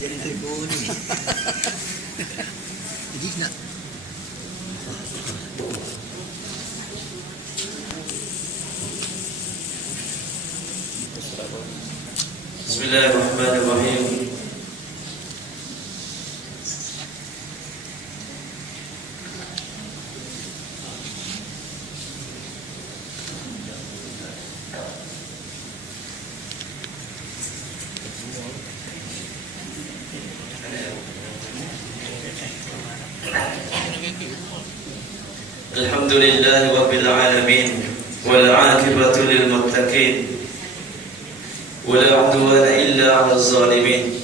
Jadi tegur ni. Jadi nak Bismillahirrahmanirrahim. Alhamdulillahi rabbil alamin wal 'aqibatu lil muttaqin wala 'udwana illa 'alal zalimin.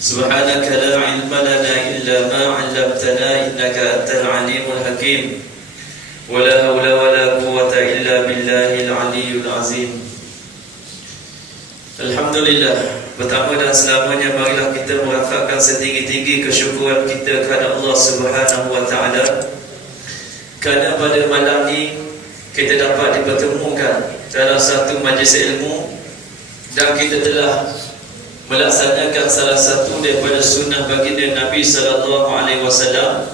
Subhanaka la 'ilma lana illa ma 'allamtana innaka antal 'alimul hakim. Wala hawla wala quwwata illa billahil 'aliyyil 'azim. Alhamdulillah, pertama dan selamanya marilah kita merafakkan setinggi-tinggi kesyukuran kita kepada Allah Subhanahu wa taala. Kerana pada malam ni kita dapat dipertemukan dalam satu majlis ilmu dan kita telah melaksanakan salah satu daripada sunnah baginda Nabi sallallahu alaihi wasallam,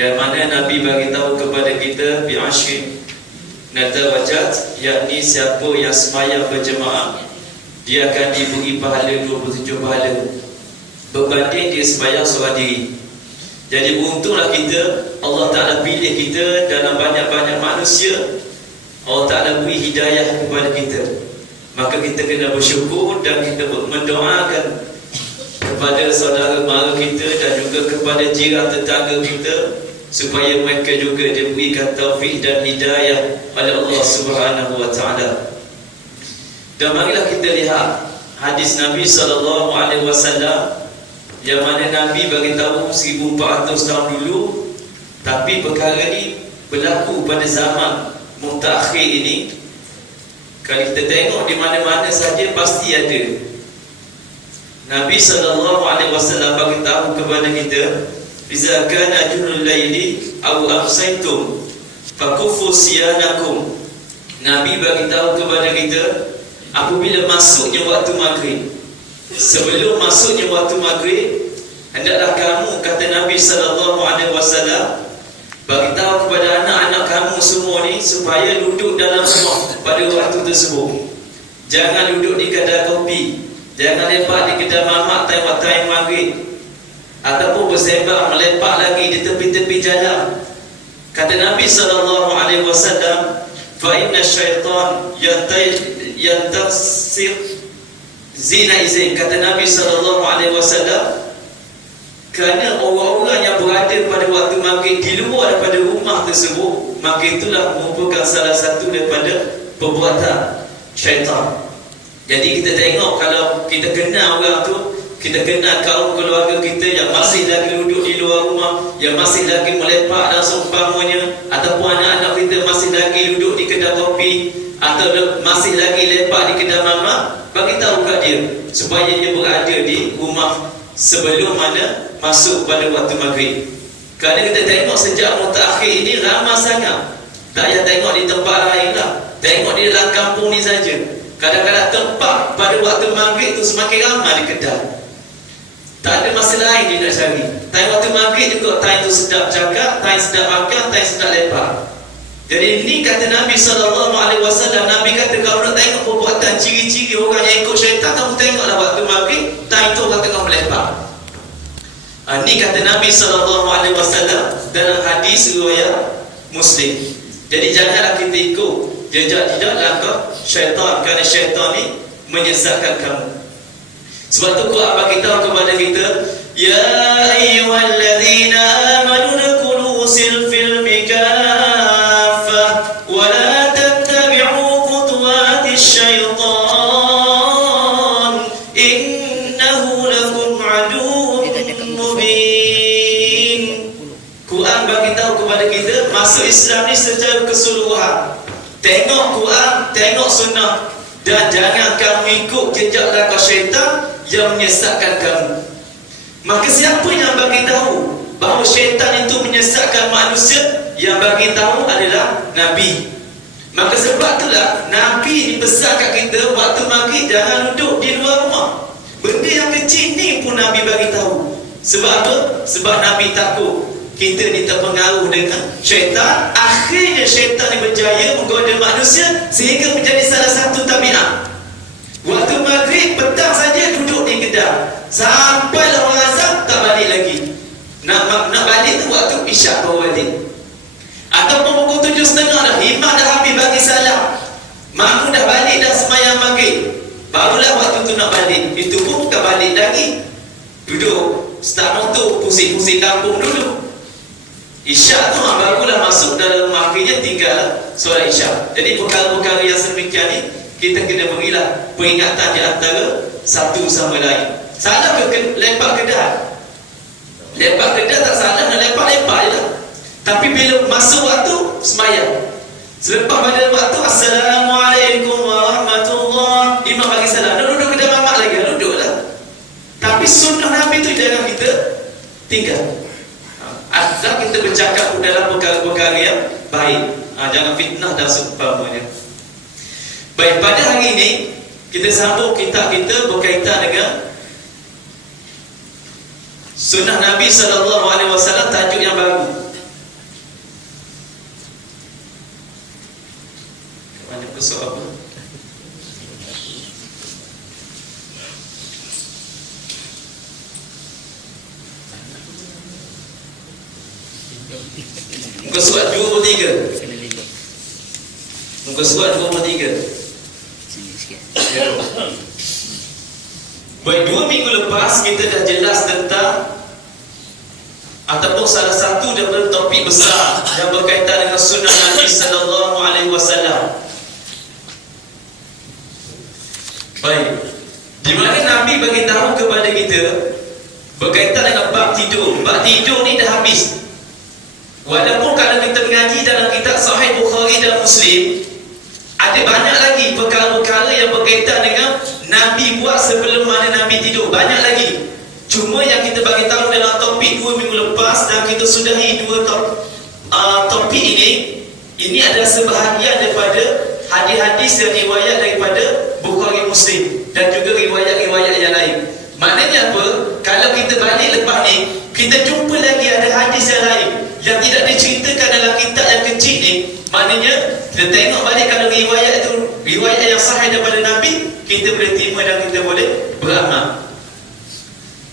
yang mana Nabi bagi tahu kepada kita bi ashri nadarajat, yakni siapa yang sembahyang berjemaah dia akan diberi pahala 27 pahala berbanding dia sembahyang seorang diri. Jadi beruntunglah kita, Allah Ta'ala pilih kita dalam banyak-banyak manusia. Allah Ta'ala beri hidayah kepada kita. Maka kita kena bersyukur dan kita mendoakan kepada saudara mara kita dan juga kepada jiran tetangga kita, supaya mereka juga diberikan taufik dan hidayah oleh Allah Subhanahu wa Ta'ala. Dan marilah kita lihat hadis Nabi SAW, yang mana Nabi bagi tahu 1400 tahun dulu, tapi perkara ni berlaku pada zaman mutakhir ini. Kalau kita tengok di mana-mana saja pasti ada. Nabi SAW bagi tahu kepada kita, "Iza kana junul laili aw amsaytum fakuffu siyanakum." Nabi bagi tahu kepada kita, apabila masuknya waktu maghrib, sebelum masuknya waktu maghrib, hendaklah kamu, kata Nabi SAW, bagi tahu kepada anak-anak kamu semua ni supaya duduk dalam rumah pada waktu tersebut. Jangan duduk di kedai kopi, jangan lepak di kedai mamak time maghrib, ataupun bersembang melepak lagi di tepi-tepi jalan. Kata Nabi SAW, "Fa inna syaitan yantasir zina izin." Kata Nabi SAW, kerana orang-orang yang berada pada waktu maghrib di luar daripada rumah tersebut, maka itulah merupakan salah satu daripada perbuatan syaitan. Jadi kita tengok, kalau kita kenal orang tu, kita kenal kaum keluarga kita yang masih lagi duduk di luar rumah, yang masih lagi melepak dan seumpamanya, ataupun anak-anak kita masih lagi duduk di kedai kopi, atau masih lagi lepak di kedai mamak, bagi tahu kat dia supaya dia berada di rumah sebelum mana masuk pada waktu maghrib. Kerana kita tengok sejak mutakhir ini ramai sangat. Tak payah tengok di tempat lain lah, tengok di dalam kampung ni saja. Kadang-kadang tempat pada waktu maghrib tu semakin ramai di kedai. Tak ada masa lain dia nak cari. Time waktu maghrib juga, time tu sedap cakap, time sedap makan, time sedap lepak. Jadi ini kata Nabi SAW, Nabi kata kalau nak tengok perbuatan ciri-ciri orang yang ikut syaitan, kamu tengoklah waktu maghrib, time tu kata kamu lepak. Ini kata Nabi SAW dalam hadis riwayat Muslim. Jadi janganlah kita ikut jejak-jejak langkah syaitan, kerana syaitan ni menyesatkan kamu. Sebab tu Quran bagi tahu kepada kita, "Ya ayyuhalladzina amanu dkhulu fil kaffah wa la tattabi'u khutuwatis syaitan innahu lakum aduwwun mubin." Quran bagi tahu kepada kita, masuk Islam ni secara keseluruhan. Tengok Quran, tengok sunnah, dan jangan kamu ikut jejak langkah syaitan yang menyesatkan kamu. Maka siapa yang bagi tahu bahawa syaitan itu menyesatkan manusia? Yang bagi tahu adalah Nabi. Maka sebab itulah Nabi dibesarkan kita waktu maghrib jangan duduk di luar rumah. Benda yang kecil ni pun Nabi bagi tahu. Sebab apa? Sebab Nabi takut kita ni terpengaruh dengan syaitan. Akhirnya syaitan ni berjaya menggoda manusia sehingga menjadi salah satu tabiat. Waktu maghrib petang saja duduk di kedai sampailah orang azan tak balik lagi. Nak balik tu waktu isyak baru balik. Ataupun pukul 7.30 dah, imam dah habis bagi salam, makmum dah balik dah sembahyang maghrib, barulah waktu tu nak balik. Itu pun bukan balik lagi, duduk start motor pusing-pusing kampung dulu. Isyak tu barulah masuk dalam rumah, akhirnya tinggal solat isyak. Jadi perkara-perkara yang sedemikian ni kita kena berilah peringatan di antara satu sama lain. Salah ke lepak kedai? Lepak kedai tak salah, nak lepak-lepak je lah. Tapi bila masuk waktu sembahyang, selepas pada waktu Assalamualaikum warahmatullahi, imam bagi salam, dah duduk kedai mamak lagi, duduk lah. Tapi sunnah Nabi tu jangan kita tinggal. Asal kita bercakap dalam perkara-perkara yang baik, jangan fitnah dan seumpamanya. Baik, pada hari ini kita sambung kitab kita berkaitan dengan sunnah Nabi SAW, tajuk yang baru. Mana besok apa? Muka surat 23. Muka surat 23. Baik, 2 minggu lepas kita dah jelas tentang ataupun salah satu daripada topik besar yang berkaitan dengan sunnah Nabi SAW. Baik, di mana Nabi bagi tahu kepada kita berkaitan dengan bab tidur. Bab tidur ni dah habis. Walaupun kalau kita mengaji dalam kitab Sahih Bukhari dan Muslim, ada banyak lagi perkara-perkara yang berkaitan dengan Nabi buat sebelum mana Nabi tidur. Banyak lagi. Cuma yang kita bagi tahu dalam topik 2 minggu lepas, dan kita sudahi 2 topik ini adalah sebahagian daripada hadis-hadis yang riwayat daripada Bukhari Muslim dan juga riwayat-riwayat yang lain. Maknanya apa? Kalau kita balik lepas ni, kita jumpa lagi ada hadis yang lain yang tidak diceritakan dalam kitab yang kecil ni. Maknanya kita tengok balik, kalau riwayat itu riwayat yang sahih daripada Nabi, kita boleh terima dan kita boleh beramal.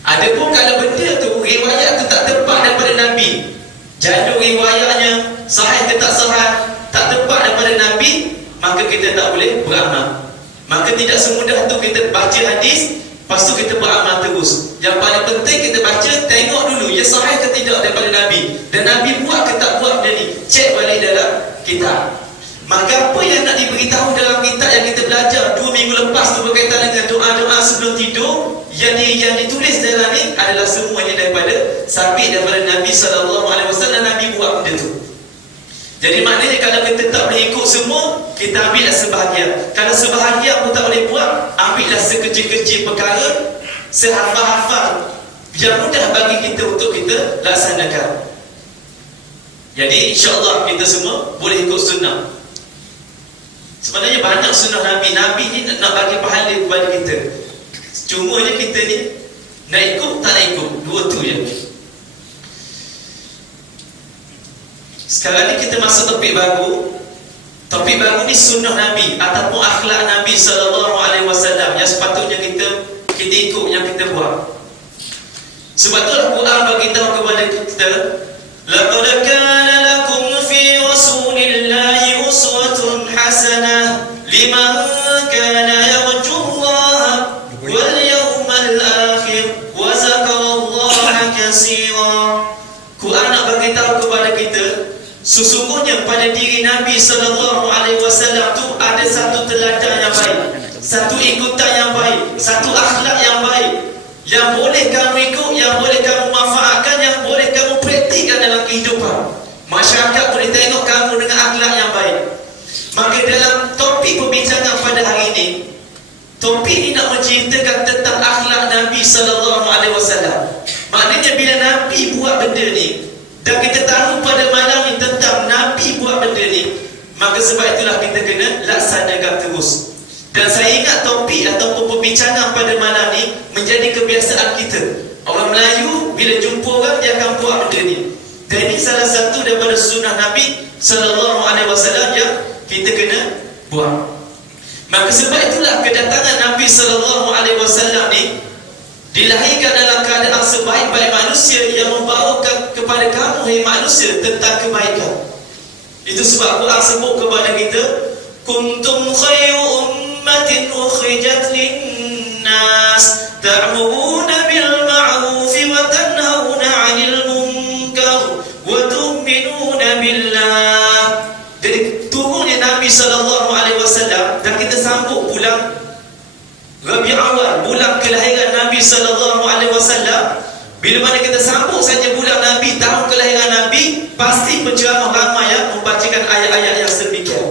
Adapun kalau benda tu riwayat tu tak tepat daripada Nabi, jalur riwayatnya sahih ke tak sahih, tak tepat daripada Nabi, maka kita tak boleh beramal. Maka tidak semudah tu kita baca hadis lepas tu kita beramal terus. Yang paling penting kita baca, tengok dulu ya sahih ke tidak daripada Nabi, dan Nabi buat ke tak buat benda ni, cek balik dalam kitab. Maka apa yang nak diberitahu dalam kitab yang kita belajar 2 minggu lepas tu berkaitan dengan doa-doa sebelum tidur, yang ditulis dalam ni adalah semuanya daripada sabit daripada Nabi SAW. Nabi buat benda tu. Jadi maknanya kalau kita tak boleh ikut semua, kita ambillah sebahagian. Kalau sebahagian pun tak boleh buat, ambillah sekecil-kecil perkara, sehafal-hafal yang mudah bagi kita untuk kita laksanakan. Jadi insya-Allah kita semua boleh ikut sunnah. Sebenarnya banyak sunnah Nabi. Nabi ni nak bagi pahala kepada kita. Cumanya kita ni nak ikut tak nak ikut, dua tu je. Sekarang ni kita masuk topik baru. Topik baru ni sunnah Nabi ataupun akhlak Nabi SAW yang sepatutnya kita ikut, yang kita buat. Sebab tu Al-Quran bagi tahu kepada kita, laqad kana lakum fi rasulillahi uswatun hasanah liman kana yarjullaha wal yawmal akhir wa zakarallaha katsira. Quran nak bagi tahu kepada kita, sesungguhnya pada diri Nabi SAW tu ada satu teladan yang baik, satu ikutan yang baik, satu akhlak yang baik, yang boleh kamu ikut, yang boleh kamu manfaatkan, yang boleh kamu praktikkan dalam kehidupan. Masyarakat boleh tengok kamu dengan akhlak yang baik. Maka dalam topik perbincangan pada hari ini, topik ini nak menceritakan tentang akhlak Nabi SAW. Maknanya bila Nabi buat benda ni, dan kita tahu pada malam ni tentang Nabi buat benda ni, maka sebab itulah kita kena laksanakan terus. Dan saya ingat topik ataupun pembicaraan pada malam ni menjadi kebiasaan kita. Orang Melayu bila jumpa orang dia akan buat benda ni. Dan ini salah satu daripada sunnah Nabi sallallahu alaihi wasallam yang kita kena buat. Maka sebab itulah kedatangan Nabi sallallahu alaihi wasallam ni dilahirkan dalam keadaan sebaik-baik manusia yang membawakan kepada kamu hai manusia tentang kebaikan. Itu sebab Quran sebut kepada kita, kuntum khairu ummatin ukhrijat linnas ta'muruna bil ma'ruf wa tanhauna 'anil munkar wa tu'minuna billah. Jadi turunnya Nabi sallallahu alaihi wasallam dan kita sambut bulan Rabiul Awal, bulan kelahiran Nabi sallallahu alaihi wasallam. Bila mana kita sambut saja bulan Nabi, tahun kelahiran Nabi, pasti penceramah ramai yang membacakan ayat-ayat yang sedemikian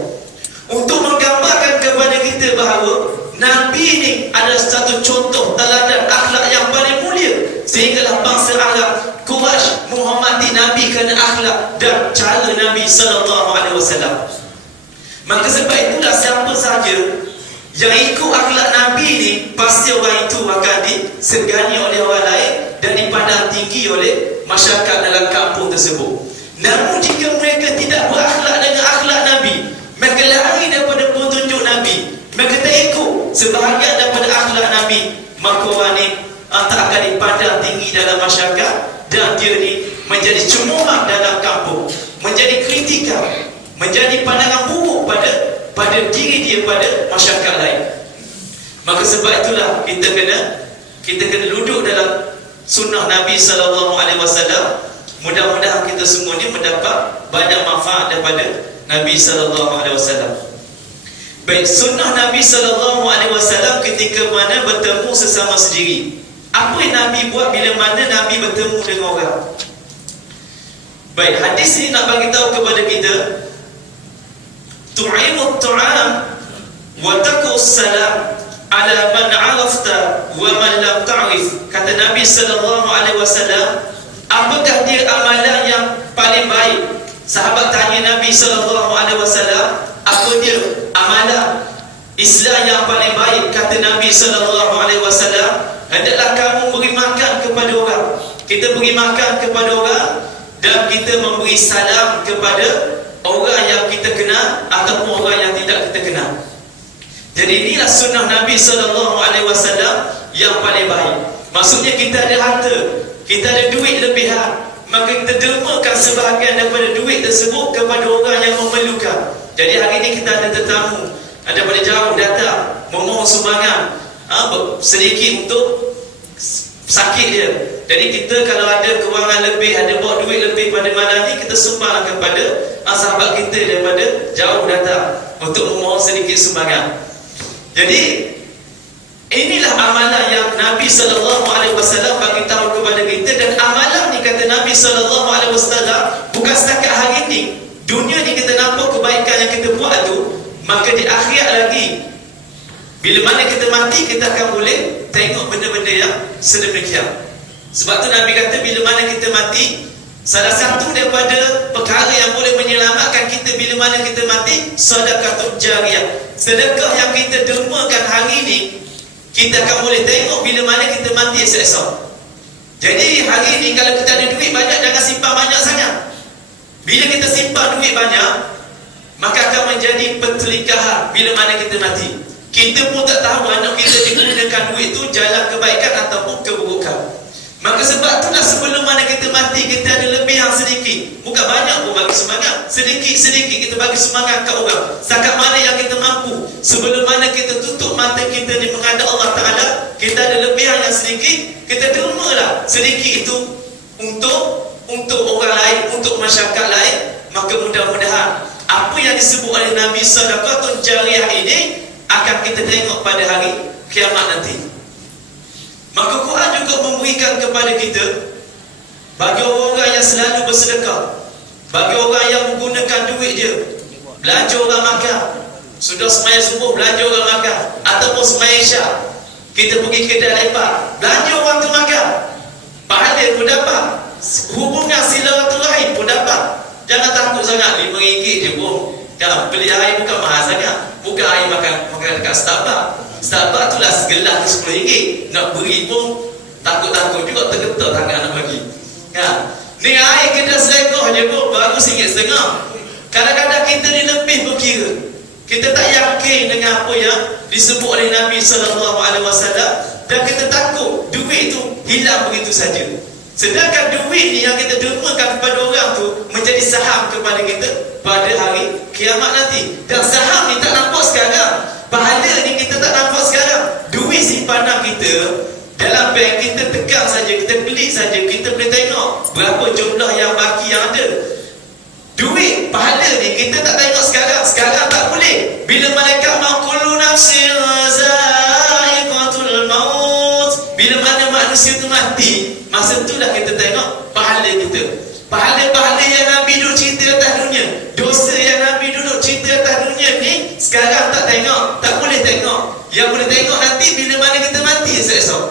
untuk menggambarkan kepada kita bahawa Nabi ini adalah satu contoh teladan akhlak yang paling mulia, sehinggalah bangsa Arab Quraisy menghormati Nabi kerana akhlak dan cara Nabi sallallahu alaihi wasallam. Maka sebab itulah siapa saja yang ikut akhlak Nabi ini, pasti orang itu akan disegani oleh orang lain dan dipandang tinggi oleh masyarakat dalam kampung tersebut. Namun jika mereka tidak berakhlak dengan akhlak Nabi, mereka lari daripada petunjuk Nabi, mereka tak ikut sebahagian daripada akhlak Nabi, maka orang ini tak akan dipandang tinggi dalam masyarakat dan dia ni menjadi cemohan dalam kampung, menjadi kritikan, menjadi pandangan buruk pada diri dia, pada masyarakat lain. Maka sebab itulah kita kena duduk dalam sunnah Nabi sallallahu alaihi wasallam. Mudah-mudahan kita semua ni mendapat banyak manfaat daripada Nabi sallallahu alaihi wasallam. Baik, sunnah Nabi sallallahu alaihi wasallam ketika mana bertemu sesama sendiri. Apa yang Nabi buat bila mana Nabi bertemu dengan orang? Baik, hadis ini nak bagi tahu kepada kita, tu'imut ta'am wa taqus salam ala man 'arafta wa man lam ta'rif. Kata Nabi sallallahu alaihi wasallam, apakah dia amalan yang paling baik? Sahabat tanya Nabi sallallahu alaihi wasallam, apa dia amalan Islam yang paling baik? Kata Nabi sallallahu alaihi wasallam, hendaklah kamu beri makan kepada orang. Kita beri makan kepada orang dan kita memberi salam kepada orang yang kita kenal ataupun orang yang tidak kita kenal. Jadi inilah sunnah Nabi sallallahu alaihi wasallam yang paling baik. Maksudnya kita ada harta, kita ada duit lebihan, maka kita dermakan sebahagian daripada duit tersebut kepada orang yang memerlukan. Jadi hari ini kita ada tetamu daripada jauh datang memohon sumbangan sedikit untuk sakit dia. Jadi kita kalau ada kewangan lebih, ada bawa duit lebih pada malam ni, kita sumbangkan kepada sahabat kita daripada jauh datang untuk memohon sedikit sumbangan. Jadi inilah amalan yang Nabi sallallahu alaihi wasallam bagi tahu kepada kita. Dan amalan ni kata Nabi sallallahu alaihi wasallam bukan setakat hari ini. Dunia ni kita nampak kebaikan yang kita buat tu, maka di akhirat lagi bila mana kita mati, kita akan boleh tengok benda-benda yang sedemikian. Sebab tu Nabi kata bila mana kita mati, salah satu daripada perkara yang boleh menyelamatkan kita bila mana kita mati, sedekah jariyah. Sedekah yang kita dermakan hari ini, kita akan boleh tengok bila mana kita mati esok-esok. Jadi hari ini kalau kita ada duit banyak, jangan simpan banyak sangat. Bila kita simpan duit banyak, maka akan menjadi pertelingkahan bila mana kita mati. Kita pun tak tahu anak kita digunakan duit tu jalan kebaikan ataupun keburukan. Maka sebab itulah sebelum mana kita mati, kita ada lebih yang sedikit, bukan banyak pun bagi semangat, sedikit-sedikit kita bagi semangat ke orang setakat mana yang kita mampu. Sebelum mana kita tutup mata kita di menghadap Allah Ta'ala, kita ada lebihan yang sedikit, kita dermalah sedikit itu untuk orang lain, untuk masyarakat lain. Maka mudah-mudahan apa yang disebut oleh Nabi sedekah jariyah ini akan kita tengok pada hari kiamat nanti. Maka Quran juga memberikan kepada kita, bagi orang yang selalu bersedekah, bagi orang yang menggunakan duit dia, belanja orang makan, sudah semaya subuh belanja orang makan, ataupun semaya isyak kita pergi kedai lepak, belanja orang tu makan, pahala pun dapat, hubungan silaturahim pun dapat. Jangan takut sangat, RM5 je pun Kan beli air bukan mahal sangat. Bukan air makan dekat Starbucks. Starbucks tu lah segelas tu RM10. Nak beri pun takut-takut juga, tergetar tangan nak bagi. Kan? Ni air kena selenggoh je pun baru RM1.50. Kadang-kadang kita ni lebih berkira. Kita tak yakin dengan apa yang disebut oleh Nabi SAW, dan kita takut duit itu hilang begitu saja. Sedangkan duit ni yang kita dermakan kepada orang tu menjadi saham kepada kita pada hari kiamat nanti. Dan saham ni tak nampak sekarang, pahala ni kita tak nampak sekarang. Duit simpanan kita dalam bank kita tekan saja, kita klik saja, kita boleh tengok berapa jumlah yang baki yang ada. Duit pahala ni kita tak tengok sekarang. Sekarang tak boleh. Bila malaikat maut, kullu nafsin za'iqatul maut, bila mana manusia tu mati, masa itulah kita tengok pahala kita. Pahala-pahala yang Nabi duduk cerita atas dunia, dosa yang Nabi duduk cerita atas dunia ni, sekarang tak tengok, tak boleh tengok. Yang boleh tengok nanti bila mana kita mati esok-esok.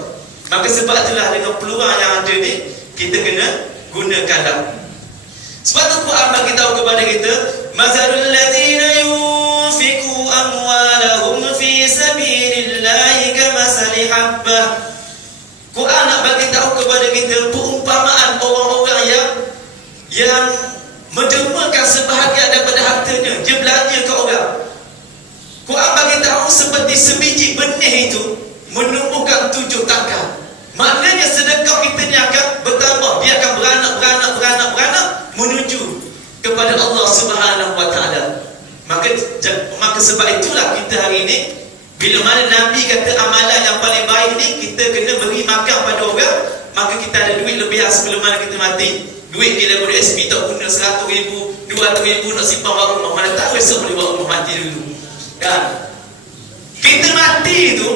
Maka sebab itulah dengan peluang yang ada ni, kita kena gunakanlah. Sebab tu Quran bagi tahu kepada kita, mazalul ladzina yunfiqu amwalahum fi sabilillahi kamasali habbah. Quran nak bagi tahu kepada kita perumpamaan orang-orang yang mendermakan sebahagian daripada hartanya, dia belanja ke orang. Quran bagi tahu seperti sebiji benih itu menumbuhkan 7 takar. Maknanya sedekah kita ni akan bertambah, dia akan beranak menuju kepada Allah Subhanahu Wa Taala. Maka sebab itulah kita hari ini, bila mana Nabi kata amalan yang paling baik ni kita kena beri makan pada orang, maka kita ada duit lebihan sebelum mana kita mati. Duit kita boleh SP tak guna 100,000, 200,000 nak simpan buat rumah, mana tahu esok boleh buat rumah mati dulu. Kan? Kita mati tu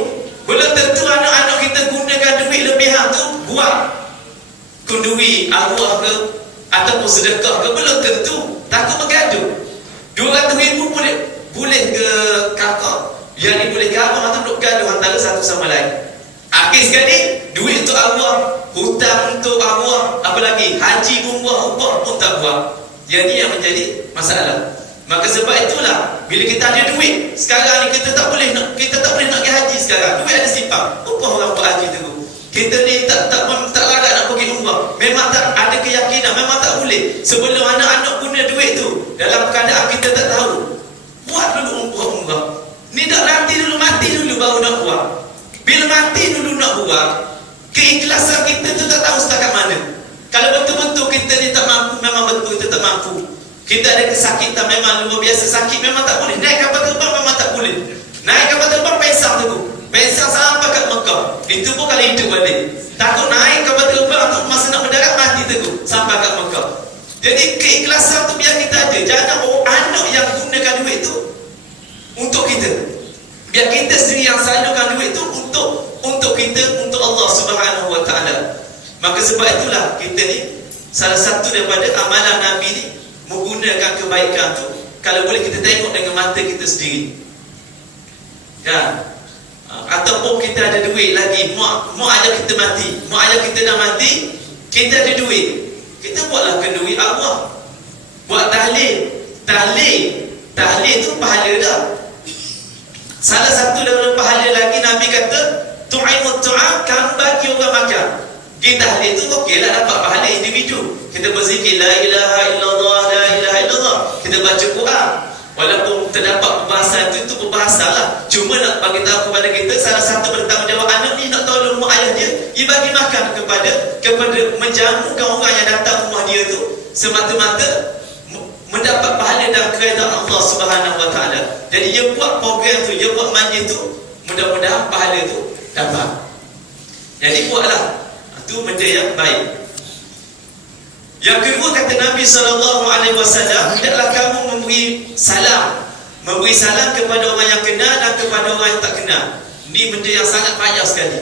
belum tentu anak-anak kita gunakan duit lebihan tu buat kenduri arwah ke ataupun sedekah ke, belum tentu. Takut bergaduh. 200,000 boleh ke kakak, yang ni boleh ke abang, atau duduk gaduh antara satu sama lain. Akhir sekali duit untuk arwah, hutang untuk arwah, apa lagi haji pun buat, upah pun tak buat. Yang ni yang menjadi masalah. Maka sebab itulah bila kita ada duit sekarang ni, kita tak boleh nak pergi haji sekarang. Duit ada simpan, upah orang buat haji tu. Kita ni tak larat nak pergi umrah. Memang tak ada keyakinan, memang tak boleh. Sebelum anak-anak guna duit tu dalam keadaan kita tak tahu, buat dulu umrah. Ni nak nanti dulu, mati dulu baru nak buat. Bila mati dulu nak buat, keikhlasan kita tu tak tahu setakat mana. Kalau betul-betul kita ni tak mampu, memang betul kita tak mampu. Kita ada kesakitan memang luar biasa sakit, memang tak boleh. Naik kapal terbang memang tak boleh. Naik kapal terbang pensang tu. Pensang sampai kat Mekah. Itu pun kalau hidup balik. Takut naik kapal terbang tu masa nak mendarat mati tu sampai kat Mekah. Jadi keikhlasan tu biar kita ada. Jangan anak yang gunakan duit tu untuk kita. Biar kita sendiri yang salurkan duit tu untuk kita, untuk Allah Subhanahu Wa Taala. Maka sebab itulah kita ni, salah satu daripada amalan Nabi ni, menggunakan kebaikan tu kalau boleh kita tengok dengan mata kita sendiri. Kan? Ataupun kita ada duit lagi, mak ayah kita mati, mak ayah kita dah mati, kita ada duit, kita buatlah kenduri arwah, buat tahlil tu pahala dah. Salah satu daripada pahala lagi, Nabi kata tu'imut tu'am, kamu bagi orang makan. Kita tahlil tu okeylah, dapat pahala individu. Kita berzikir la ilaha illallah, la ilaha illallah, kita baca Quran. Walaupun terdapat perbahasan itu perbahasan lah. Cuma nak bagi tahu kepada kita, salah satu bertanggungjawab anak ni nak tolong mak ayah dia, dia bagi makan kepada menjamukan orang yang datang rumah dia tu, semata-mata mendapat pahala dan keredaan Allah Subhanahu Wa Taala. Jadi dia buat program tu, dia buat majlis tu, mudah-mudahan pahala tu dapat. Jadi buatlah, itu benda yang baik. Yang kedua kata Nabi SAW, hendaklah kamu memberi salam kepada orang yang kenal dan kepada orang yang tak kenal. Ini benda yang sangat payah sekali.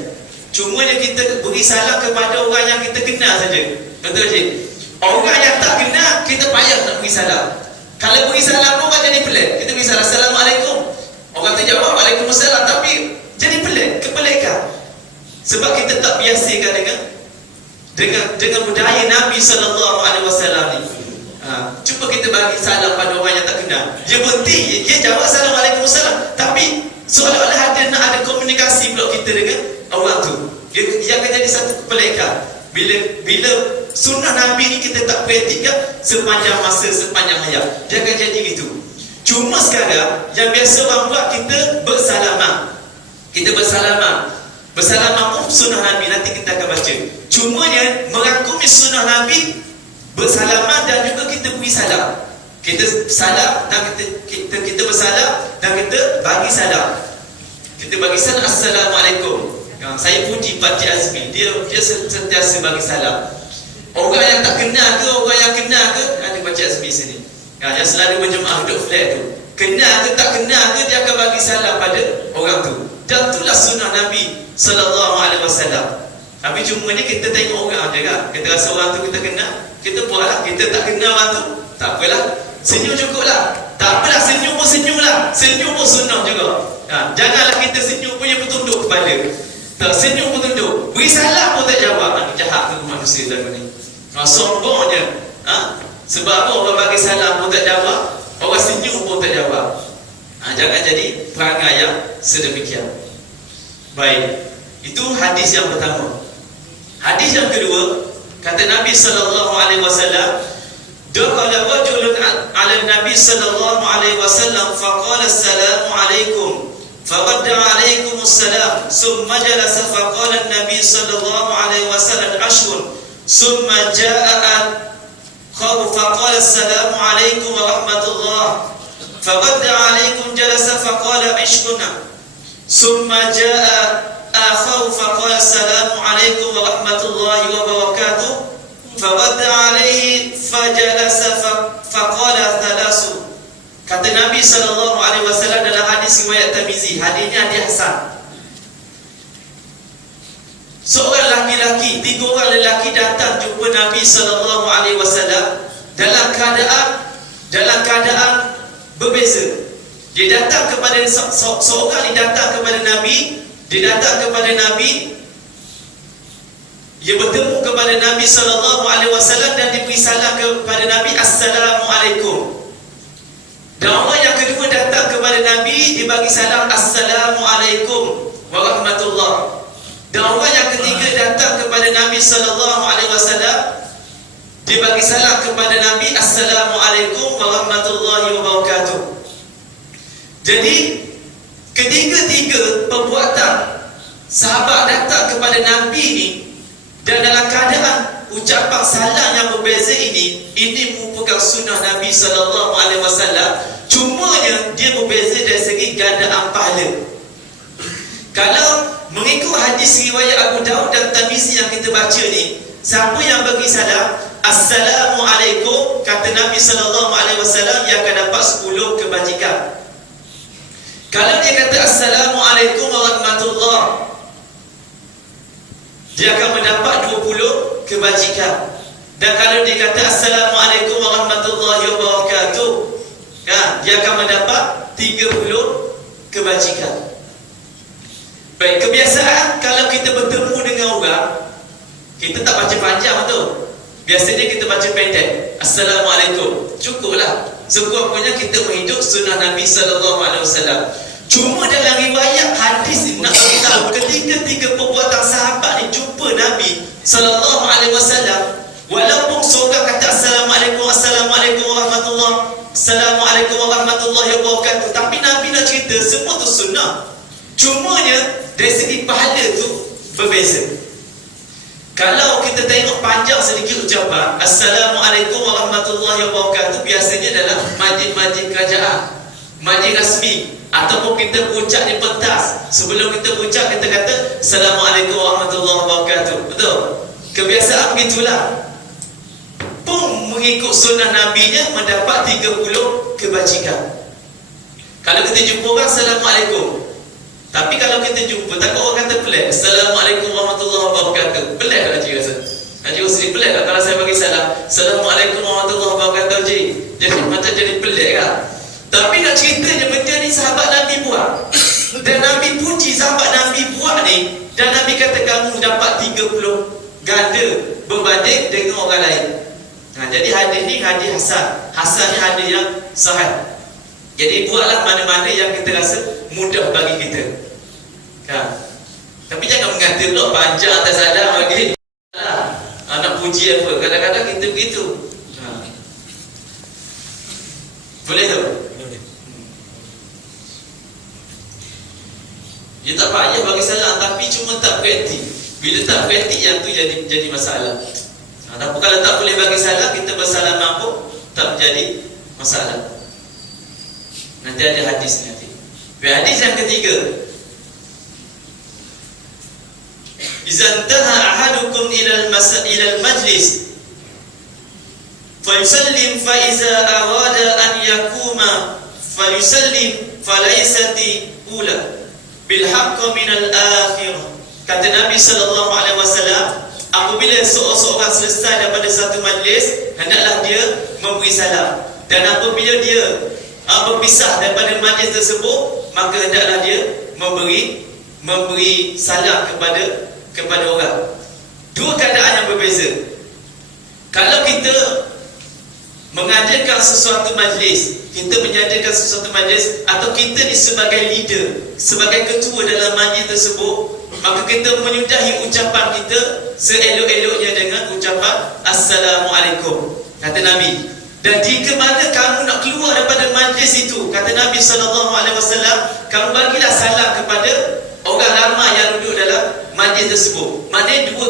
Cuma kita beri salam kepada orang yang kita kenal saja. Betul je. Orang yang tak kenal, kita payah nak beri salam. Kalau beri salam orang jadi pelik. Kita beri salam, Assalamualaikum. Orang tu jawab Waalaikumsalam, tapi jadi pelik, kepelikan. Sebab kita tak biasakan dengan budaya Nabi SAW ni. Cuba kita bagi salam pada orang yang tak kenal. Dia berhenti, dia jawab Assalamualaikum. Tapi seolah-olah nak ada komunikasi pula kita dengan orang tu. Dia akan jadi satu kepelekan. Bila sunnah Nabi ni kita tak praktikkan sepanjang masa, sepanjang hayat, dia akan jadi gitu. Cuma sekarang yang biasa orang buat, kita bersalaman. Bersalaman pun sunnah Nabi, nanti kita akan baca. Cumanya merangkumi sunnah Nabi, bersalaman dan juga kita beri salam. Kita salam dan kita bersalam dan kita bagi salam. Kita bagi salam, Assalamualaikum. Saya puji Pak Cik Azmi, dia sentiasa bagi salam. Orang yang tak kenal ke, orang yang kenal ke, ada Pak Cik Azmi sini, yang selalu berjemaah duduk flat tu, kenal ke tak kenal ke, dia akan bagi salam pada orang tu. Dan itulah sunnah Nabi sallallahu alaihi wasallam. Tapi cuma ni kita tengok orang je kan, kita rasa orang tu kita kenal, kita buatlah. Kita tak kenal orang tu, tak apalah, senyum cukup lah. Tak apalah, senyum pun senyum lah. Senyum pun sunnah juga. Janganlah kita senyum punya bertunduk kepala. Tak, senyum pun tunduk. Beri salam pun tak jawab. Jahat tu manusia lagu ni. Sombongnya. Sebab apa orang bagi salam pun tak jawab, orang senyum pun tak jawab. Jangan jadi perangai yang sedemikian. Baik, itu hadis yang pertama. Hadis yang kedua, kata Nabi sallallahu alaihi wasallam, dakhala rajulun 'ala Nabi sallallahu alaihi wasallam faqala assalamu alaikum faradda alaikum assalam summa jalasa faqala an-nabi sallallahu alaihi wasallam ashhur summa jaa'a khaw faqala assalamu alaikum wa rahmatullah faradda alaikum jalasa faqala ishkuna summa jaa'a akhaw faqala assalamu alaikum wa rahmatullahi wa barakatuh faradda alaihi fajalasa faqala thalasu. Kata Nabi SAW dalam hadis riwayat Tirmizi, hadisnya hadis hasan. Seorang lelaki, 3 orang lelaki datang jumpa Nabi SAW dalam keadaan berbeza. Dia datang kepada seorang yang datang kepada Nabi, dia bertemu kepada Nabi SAW dan diberi salam kepada Nabi, Assalamualaikum. Dan orang yang kedua datang kepada Nabi, dia bagi salam, Assalamualaikum warahmatullah. Dan orang yang ketiga datang kepada Nabi SAW, dia bagi salam kepada Nabi, Assalamualaikum warahmatullahi wabarakatuh. Jadi ketiga-tiga perbuatan sahabat datang kepada Nabi ni, dan dalam keadaan ucapan salam yang berbeza ini merupakan sunnah Nabi SAW. Cumanya dia berbeza dari segi gandaan pahala. Kalau mengikut hadis riwayat Abu Daud dan Tirmizi yang kita baca ni, siapa yang bagi salam Assalamualaikum, kata Nabi SAW, dia akan dapat 10 kebajikan. Kalau dia kata Assalamualaikum warahmatullah, dia akan mendapat 20 kebajikan. Dan kalau dia kata Assalamualaikum warahmatullahi wabarakatuh, dia akan mendapat 30 kebajikan. Baik, kebiasaan kalau kita bertemu dengan orang, kita tak baca panjang tu. Biasanya kita baca pendek, Assalamualaikum, cukuplah. Sekurang-kurangnya kita menghidup sunnah Nabi SAW. Cuma dalam riwayat hadis ini nak beritahu, ketiga-tiga perbuatan sahabat ni jumpa Nabi SAW, walaupun seorang kata Assalamualaikum, Assalamualaikum warahmatullah, Assalamualaikum warahmatullahi wabarakatuh, tapi Nabi nak cerita semua tu sunnah. Cumanya dari segi pahala tu berbeza. Kalau kita tengok panjang sedikit ucapan Assalamualaikum warahmatullahi wabarakatuh, biasanya dalam majlis-majlis kerajaan, majlis rasmi, ataupun kita berucap di pentas. Sebelum kita berucap, kita kata Assalamualaikum warahmatullahi wabarakatuh. Betul? Kebiasaan begitulah. Pun mengikut sunnah Nabi-nya mendapat 30 kebajikan. Kalau kita jumpa orang Assalamualaikum, tapi kalau kita jumpa, takut orang kata pelik, Assalamualaikum warahmatullahi wabarakatuh, pelik tak Haji rasa? Haji rasa pelik tak kalau saya bagi salam Assalamualaikum warahmatullahi wabarakatuh, Haji? Jadi macam jadi pelik kan? Tapi nak ceritanya benda ni sahabat Nabi buat, dan Nabi puji sahabat Nabi buat ni, dan Nabi kata kamu dapat 30 ganda berbanding dengan orang lain. Jadi hadis ni hadis hasan. Hasan ni hadis yang sahih. Jadi buatlah mana-mana yang kita rasa mudah bagi kita. Kan? Tapi jangan mengatakan lo panjang atas sadar bagi. Nak puji apa? Kadang-kadang kita begitu. Boleh tak? Dia tak payah bagi salam, tapi cuma tak praktik. Bila tak praktik, yang tu jadi masalah. Tapi kalau tak boleh bagi salam, kita bersalam mampu, tak menjadi masalah. Nanti ada hadis nanti. Hadis yang ketiga, izantaha ahadukum ilal majlis fayusallim fa iza arada an yakuma fayusallim falaysati ula bil haqq min al akhirah. Kata Nabi sallallahu alaihi wasallam, apabila seorang selesai daripada satu majlis, hendaklah dia memberi salam, dan apabila dia berpisah daripada majlis tersebut, maka hendaklah dia memberi salam kepada orang. Dua keadaan yang berbeza. Kalau kita mengadakan sesuatu majlis, kita menyatakan sesuatu majlis, atau kita ni sebagai leader, sebagai ketua dalam majlis tersebut, maka kita menyudahi ucapan kita seelok-eloknya dengan ucapan Assalamualaikum, kata Nabi. Dan jika mana kamu nak keluar daripada majlis itu, kata Nabi SAW, kamu bagilah salam kepada orang ramai yang duduk dalam majlis tersebut. Maknanya dua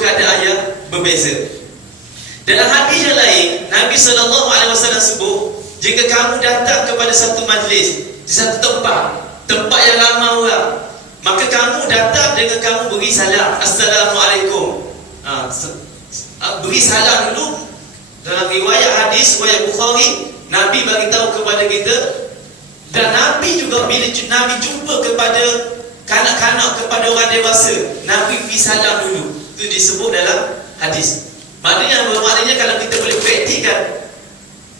keadaan yang berbeza. Dalam hadis yang lain, Nabi SAW sebut, jika kamu datang kepada satu majlis, di satu tempat yang ramai orang, maka kamu datang dengan kamu beri salam Assalamualaikum. Beri salam dulu. Dalam riwayat hadis, riwayat Bukhari, Nabi bagi tahu kepada kita, dan Nabi juga bila Nabi jumpa kepada kanak-kanak, kepada orang dewasa, Nabi beri salam dulu. Itu disebut dalam hadis. Maknanya kalau kita boleh praktikkan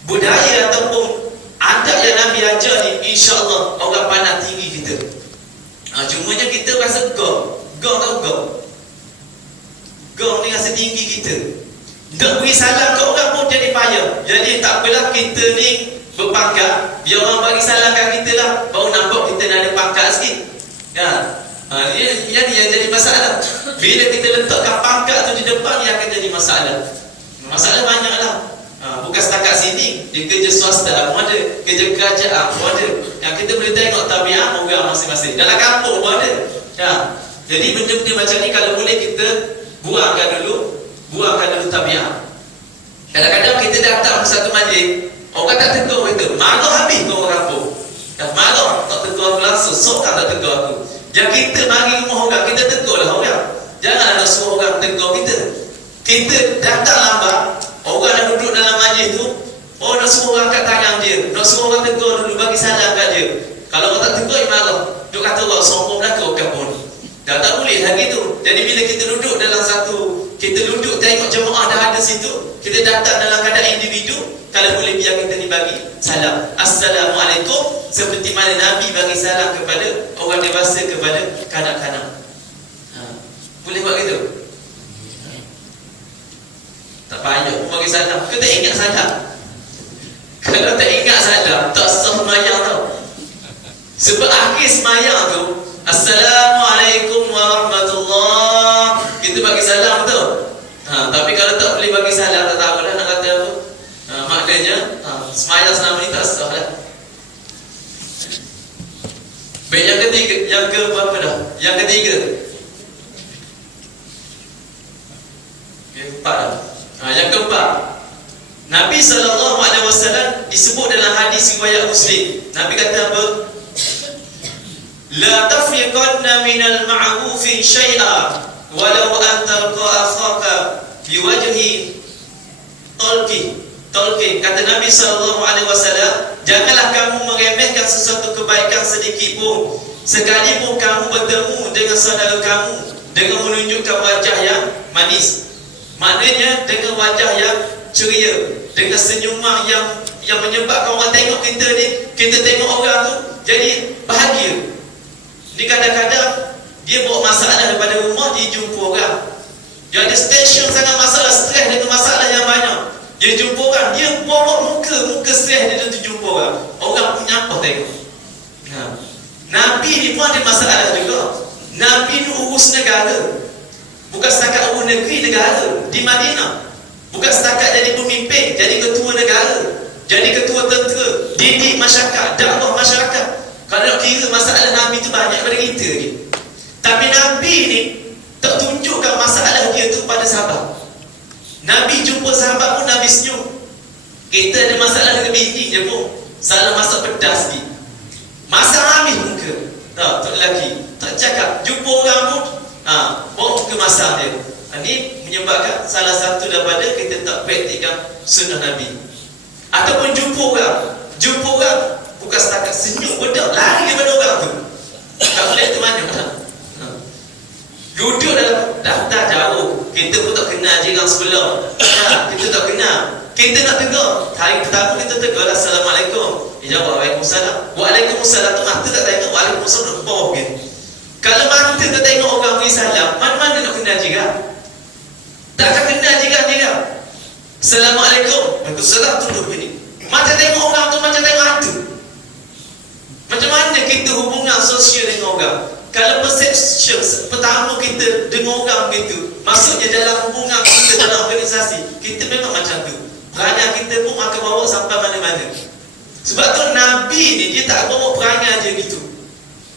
budaya ataupun adab yang Nabi ajar ni, insya-Allah orang pandang tinggi kita. Cumanya kita rasa gong ni rasa tinggi kita. Tak beri salam ke orang pun jadi payah. Jadi tak apalah, kita ni berpangkat, biar orang bagi salam kat kita lah, baru nampak kita nak ada pangkat sikit. Yang jadi masalah. Bila kita letakkan pangkat tu di depan, dia akan jadi masalah. Masalah banyak lah. Bukan setakat sini, di kerja swasta pun ada, kerja kerajaan pun ada. Yang kita boleh tengok tabiat orang masing-masing. Dalam kampung pun ada. Jadi benda-benda macam ni kalau boleh kita buangkan dulu tabiat. Kadang-kadang kita datang ke satu majlis, orang tak tegur kita, marah habis ke orang kampung. Marah, tak tegur aku langsung, sok tak tegur aku. Yang kita mari rumah orang, kita tegurlah orang. Jangan ada suruh orang tegur kita. Kita datang lambat, orang dah duduk dalam majlis tu, nak suruh orang angkat tangan dia, nak suruh orang tegur dulu, bagi salam kat dia. Kalau orang tak tegur, dia marah. Dia kata orang sombong belaka orang kampung ni. Dah tak boleh lagi tu. Jadi bila kita duduk dalam kita duduk tengok jemaah dah ada situ, kita datang dalam keadaan individu, kalau boleh biar kita dibagi salam Assalamualaikum, seperti mana Nabi bagi salam kepada orang dewasa, kepada kanak-kanak. Boleh buat gitu? Tak payah bagi salam. Kita ingat salam. Kalau tak ingat salam, tak sah semayang tau. Sebab akhir semayang tu, Assalamualaikum warahmatullahi, kita bagi salam tu. Tapi kalau tak boleh bagi salam, tak tahu lah nak kata apa. Maknanya semayang selama ni tak sah lah. Baik, yang ketiga, yang ke berapa dah? Yang ketiga, yang keempat dah. Yang keempat, Nabi SAW disebut dalam hadis riwayat Muslim. Nabi kata apa? La tafriqanna minal ma'rufi syai'a walau an talqa akhaka biwajhi talqi. Kata Nabi SAW, janganlah kamu meremehkan sesuatu kebaikan sedikit pun, sekalipun kamu bertemu dengan saudara kamu dengan menunjukkan wajah yang manis. Maknanya dengan wajah yang ceria, dengan senyuman yang menyebabkan orang tengok kita ni, kita tengok orang tu jadi bahagia. Ni kadang-kadang dia bawa masalah daripada rumah, dia jumpa orang. Dia ada tension sangat, masalah stres dengan masalah yang banyak. Dia jumpa orang, dia bawa muka stres dia tu jumpa orang. Orang punya apa tengok. Nabi ni pun ada masalah juga. Nabi ni urus negara. Bukan setakat urus negeri, negara di Madinah. Bukan setakat jadi pemimpin, jadi ketua negara, jadi ketua tentera, didik masyarakat, dakwah masyarakat. Kalau nak kira masalah Nabi tu banyak daripada kita ni. Tapi Nabi ni tak tunjukkan masalah dia tu pada sahabat. Nabi jumpa sahabat pun Nabi senyum. Kita ada masalah dengan bini je pun, salah masak pedas ni, masak habis muka. Tak lelaki tak cakap, jumpa orang pun bawa muka masak dia. Ini menyebabkan salah satu daripada kita tak praktikkan sunnah Nabi. Ataupun jumpa orang bukan setakat senyum, bedak lari daripada orang tu. Tak boleh tu mana duduk dalam daftar jauh, kita pun tak kenal jiran sebelah. Kita tak kenal, kita nak tegur. Hari pertama kita tegur, Assalamualaikum. Dia jawab Waalaikumsalam. Waalaikumsalam tu mata tak tengok, Waalaikumsalam nak bawah begini. Kalau mata tak tengok orang beri salam, mana-mana nak kenal jiran? Takkan kenal jiran. Assalamualaikum, Waalaikumsalam, tunduk begini. Macam tengok orang tu macam tengok hantu. Macam mana kita hubungan sosial dengan orang? Kalau perception pertama kita dengan orang begitu, maksudnya dalam hubungan kita dalam organisasi, kita memang macam tu. Perangai kita pun akan bawa sampai mana-mana. Sebab tu Nabi ni dia tak bawa perangai dia gitu.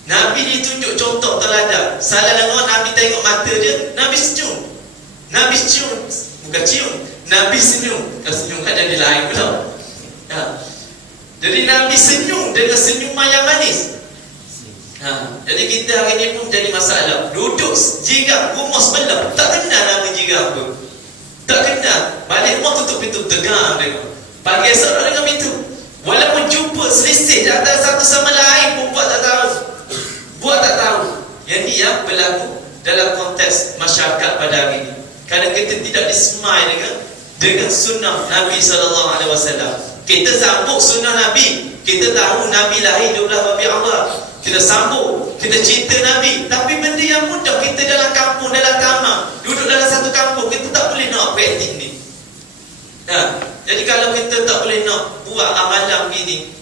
Nabi ni tunjuk contoh teladan. Salah dengar Nabi tengok mata dia, Nabi senyum. Nabi senyum, bukan cium. Nabi senyum. Kalau senyum kan jadi lain pula. Jadi Nabi senyum dengan senyuman yang manis. Jadi kita hari ni pun jadi masalah. Duduk jiran rumah sebelah, tak kenal nama jiran apa, tak kenal. Balik rumah tutup pintu, tegang dia. Pagi esok nak dengar pintu. Walaupun jumpa selisih antara satu sama lain pun buat tak tahu. Yang ni yang berlaku dalam konteks masyarakat pada hari ini. Kerana kita tidak disemai dengan sunnah Nabi SAW. Kita sambut sunnah Nabi. Kita tahu Nabi lahir 12 Rabiul Awal. Kita sambut, kita cinta Nabi. Tapi benda yang mudah, kita dalam kampung, dalam kamar, duduk dalam satu kampung, kita tak boleh nak praktik ni. Jadi kalau kita tak boleh nak buat amalan begini,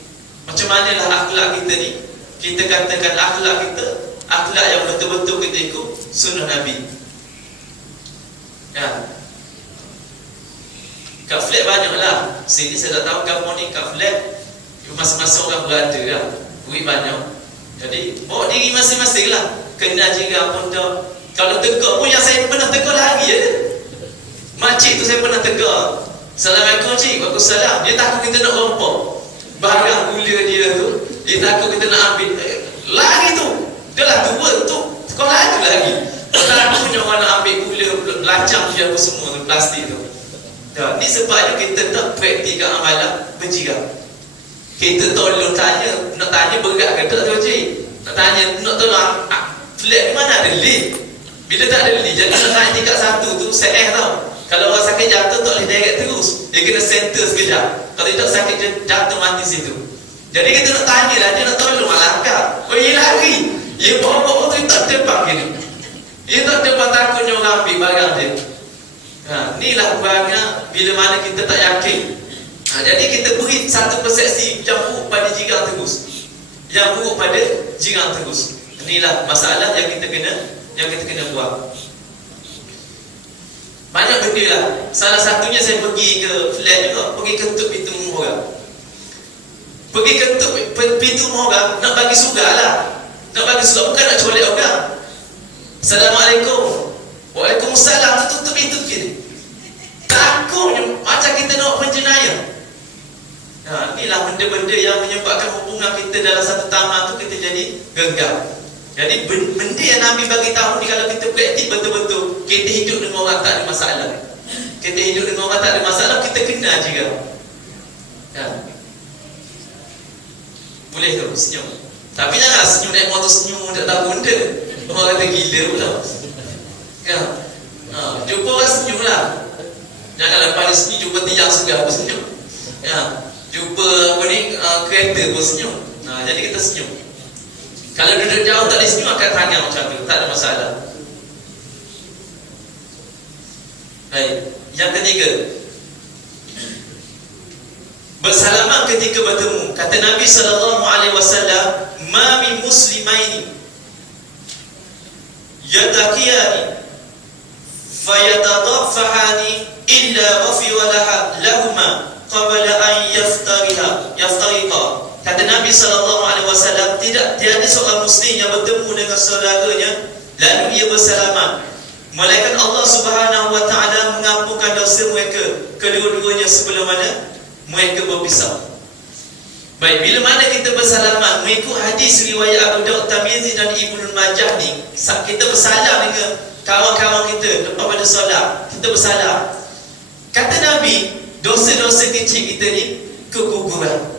macam manalah akhlak kita ni? Kita katakan akhlak kita, akhlak yang betul-betul kita ikut sunnah Nabi. Kat flat banyak lah. Sini saya tak tahu kampung ni kat flat, masing-masing orang berada lah. Duit banyak. Jadi bawa diri masing-masing lah. Kenal jiran pun dah. Kalau tegur pun, yang saya pernah tegur lagi je. Makcik tu saya pernah tegur, Assalamualaikum cik. Waalaikumsalam. Dia takut kita nak rompok barang gula dia tu, dia takut kita nak ambil. Lari tu, dia lah tua tu, kau laju lagi. Takut punya orang nak ambil gula, lancang dia apa semua tu, plastik tu. Ni sebabnya kita tak praktikkan amalan berjiran. Kita tolong tanya, nak tanya berat ke tak tu cik? Nak tanya, nak tolong flat mana ada lift? Bila tak ada lift, jadi nak naik tingkat 1 tu CF tau. Kalau orang sakit jatuh tak boleh direct terus, dia kena center sekejap. Kalau tidak sakit jatuh mati situ. Jadi kita nak tanya lah, dia nak tolong langkah. Oh ia lari, ia bawa tu tak terbang gini. Ia tak terbang, takutnya orang ambil barang dia. Inilah barangnya bila mana kita tak yakin. Jadi kita beri satu persepsi yang buruk pada jiran terus, yang buruk pada jiran terus. Inilah masalah yang kita kena buat. Banyak benda lah. Salah satunya saya pergi ke flat juga, pergi ketuk pintu rumah orang. Pergi ketuk pintu rumah orang, nak bagi surat lah. Nak bagi surat, bukan nak colek orang. Assalamualaikum. Waalaikumsalam. Tutup pintu begini. Takutnya macam kita nak penjenayah. Inilah benda-benda yang menyebabkan hubungan kita dalam satu taman tu kita jadi genggam. Jadi benda yang Nabi bagi tahu ni, kalau kita praktik betul-betul, kita hidup dengan orang tak ada masalah. Kita hidup dengan orang tak ada masalah, kita kenal juga. Boleh tu senyum. Tapi jangan senyum naik motor senyum tak tahu benda. Orang kata gila pula. Jumpa orang senyum lah. Jangan lepas ni senyum, jumpa tiang segar pun senyum. Jumpa apa ni, kereta pun senyum. Jadi kita senyum. Kalau duduk jauh tak boleh senyum, akan tangan macam tu, tak ada masalah. Baik. Yang ketiga, bersalaman ketika bertemu. Kata Nabi SAW, "Ma min muslimaini yataqiyani fayatadafahani illa ghafira lahuma qabla an yaftariqa." Kata Nabi SAW, tiada seorang muslim yang bertemu dengan saudaranya lalu ia bersalaman, malaikat Allah Subhanahu wa taala mengampunkan dosa mereka kedua-duanya sebelum mana mereka berpisah. Baik, bila mana kita bersalaman mengikut hadis riwayat Abu Daud, Tirmizi dan Ibnu Majah ni, kita bersalam dengan kawan-kawan kita lepas pada solat, kita bersalam. Kata Nabi, dosa-dosa kecil kita ni keguguran.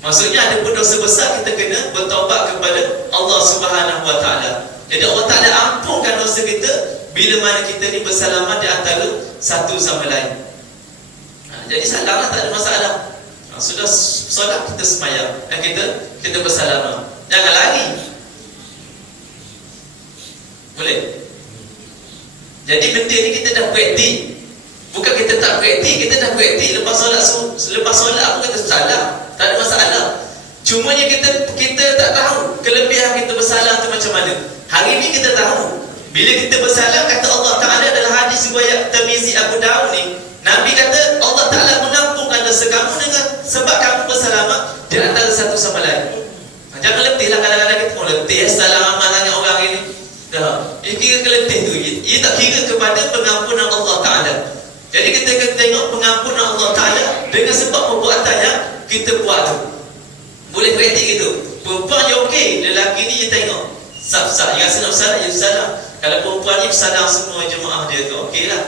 Maksudnya ada pun dosa besar, kita kena bertaubat kepada Allah Subhanahu wa taala. Jadi Allah Taala ampunkan dosa kita bila mana kita ni bersalaman di antara satu sama lain. Jadi salamlah, tak ada masalah. Sudah solat kita semayang dan kita bersalaman. Jangan lari. Boleh? Jadi benda ni kita dah praktik. Bukan kita tak praktik, kita dah praktik. Lepas solat pun kita salam. Tak ada masalah. Cumanya kita tak tahu kelebihan kita bersalam tu macam mana. Hari ni kita tahu. Bila kita bersalam, kata Allah Ta'ala dalam hadis riwayat Tirmizi Abu Daud ni, Nabi kata Allah Ta'ala menampunkan dosa kamu dengan sebab kamu bersalaman di antara satu sama lain. Jangan letihlah kadang-kadang kita letih salam dengan orang ini. Ia kira keletih tu. Ia tak kira kepada pengampunan Allah Ta'ala. Jadi kita kena tengok pengampunan Allah Ta'ala dengan sebab perbuatan yang kita buat tu. Boleh praktik gitu. Perempuan dia okey, lelaki ni dia tengok sab-sab, dia rasa nak bersalam, dia bersalam. Kalau perempuan ni bersalam semua jemaah dia tu, okey lah.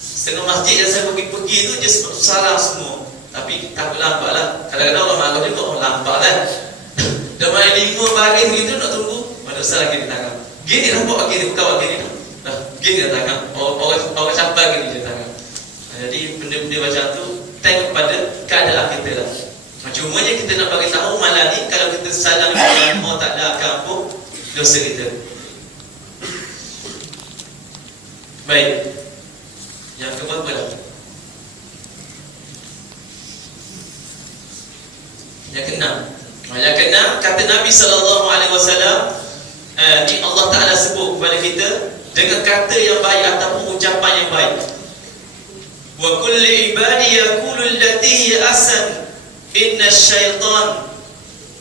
Setengah masjid yang saya pergi tu dia salah semua. Tapi takut lambat lah. Kadang-kadang orang marah juga, orang lambat lah. Dah main 5 baris gitu nak tunggu, mana salah gini tangan. Gini nampak gini, bukan gini dah. Dah gini dah tangan. Orang capai gini je tangan. Jadi benda-benda macam tu tengok pada keadaan kita lah. Cumanya kita nak bagi tahu malam ni kalau kita salah Allah tak ada akan ampun dosa kita. Baik. Yang keberapa dah? Yang keenam. Yang keenam kata Nabi SAW, ni Allah Ta'ala sebut kepada kita dengan kata yang baik ataupun ucapan yang baik. Wa kulli ibadi yaqulu allati hiya ahsan inna syaitan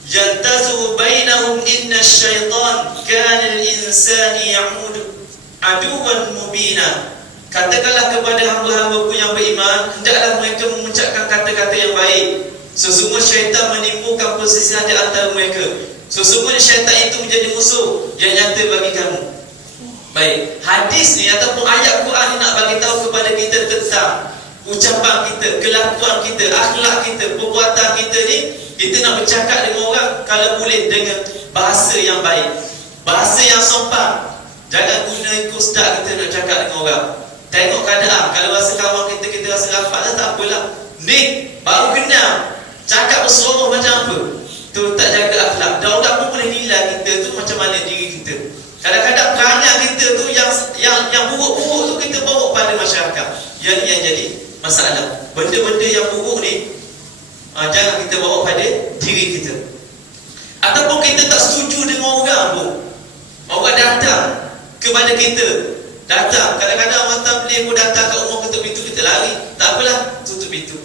yantazu bainahum inna syaitan kana al-insani ya'udu aduwan mubina. Katakanlah kepada hamba-hambaku yang beriman, hendaklah mereka mengucapkan kata-kata yang baik. Sesungguhnya syaitan menimbulkan perselisihan di antara mereka. Sesungguhnya syaitan itu menjadi musuh yang nyata bagi kamu. Baik, hadis ni ataupun ayat Quran ni nak bagi tahu kepada kita tentang ucapan kita, kelakuan kita, akhlak kita, perbuatan kita ni. Kita nak bercakap dengan orang kalau boleh dengan bahasa yang baik, bahasa yang sopan. Jangan guna ikut ustaz kita nak cakap dengan orang. Tengok keadaan. Kalau rasa kawan kita rasa rapat, tak apalah. Ni baru kenal, cakap berseroboh macam apa, tu tak jaga akhlak. Dan orang pun boleh nilai kita tu macam mana diri kita. Kadang-kadang perangai kita tu yang buruk-buruk tu kita bawa pada masyarakat. Yang jadi masalah. Benda-benda yang buruk ni jangan kita bawa pada diri kita. Ataupun kita tak setuju dengan orang pun, orang datang kepada kita, datang kadang-kadang orang tabligh pun datang kat rumah tutup pintu, kita lari. Tak apalah, tutup pintu.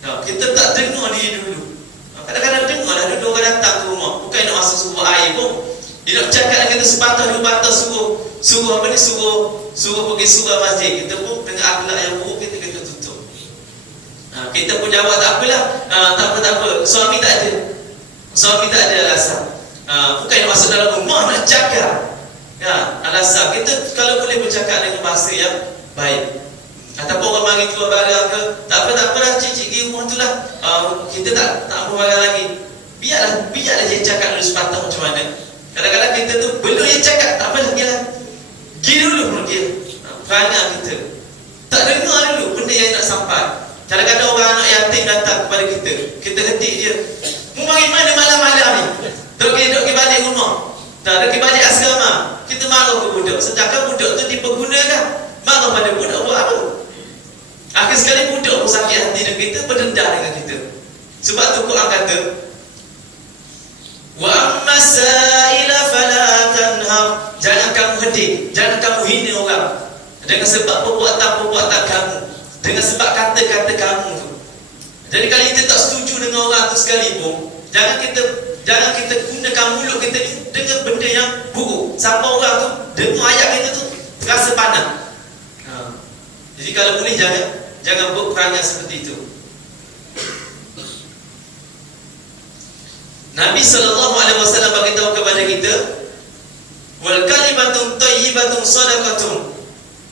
Kita tak dengar dia dulu. Kadang-kadang dengar lah dulu orang datang ke rumah, bukan nak masuk suruh air pun. Dia nak bercakap dengan kita sepatah dua patah, suruh apa ni, suruh pergi surau masjid. Kita pun dengan akhlak yang buruk kita tutup. Kita pun jawab tak apalah, tak apa, suami tak ada alasan. Bukan nak masuk dalam rumah nak cakap. Alasan kita kalau boleh bercakap dengan bahasa yang baik. Ataupun orang mari jual barang ke, tak apalah cik pergi rumah tu lah, kita tak ambil barang lagi. Biarlah dia cakap dulu sepatah macam mana. Kadang-kadang kita tu belum dia cakap, tak apalah, biarlah pergi dulu menurut dia. Perangai kita tak dengar dulu benda yang nak sampai. Kadang-kadang orang anak yatim datang kepada kita hentik dia, mu mari mana malam-malam ni, duk pergi balik rumah, tak pergi balik asrama. Kita marah ke budak, sedangkan budak tu dipergunakan. marah pada budak buat apa? Akhir sekali budak pun sakit hati dengan kita, berdendam dengan kita. Sebab tu Quran kata, wa amma sa'ila fala tanhar, jangan kamu hedik, jangan kamu hina orang dengan sebab perbuatan kamu, dengan sebab kata-kata kamu tu. Jadi kalau kita tak setuju dengan orang tu sekalipun, jangan kita gunakan mulut kita ni dengan benda yang buruk. Sampai orang tu dengar ayat kita tu terasa panas. Jadi kalau boleh jangan buat perangai seperti itu. Nabi SAW bagi tahu kepada kita, wal kalimatun thayyibatun sadaqatun.